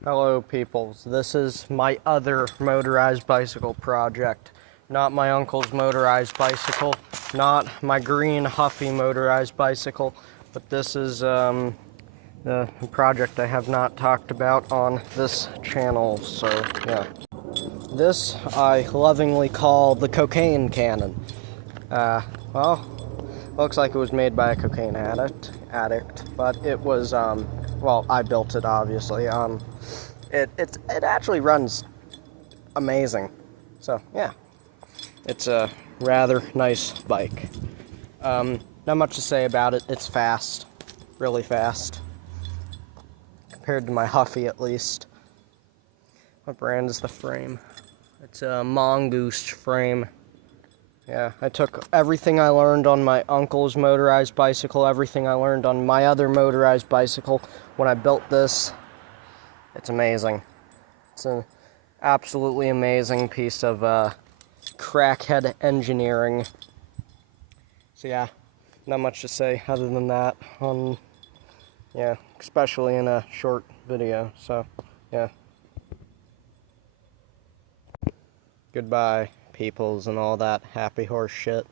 Hello peoples, this is my other motorized bicycle project. Not my uncle's motorized bicycle, not my green Huffy motorized bicycle, but this is the project I have not talked about on this channel, so yeah. This I lovingly call the cocaine cannon. Well, looks like it was made by a cocaine addict, but it was, well, I built it obviously. It actually runs amazing. So yeah, it's a rather nice bike. Not much to say about it. It's fast, really fast, compared to my Huffy at least. What brand is the frame? It's a Mongoose frame. Yeah, I took everything I learned on my uncle's motorized bicycle, everything I learned on my other motorized bicycle when I built this. It's amazing. It's an absolutely amazing piece of crackhead engineering. So yeah, not much to say other than that. Yeah, especially in a short video. So yeah. Goodbye, peoples, and all that happy horse shit.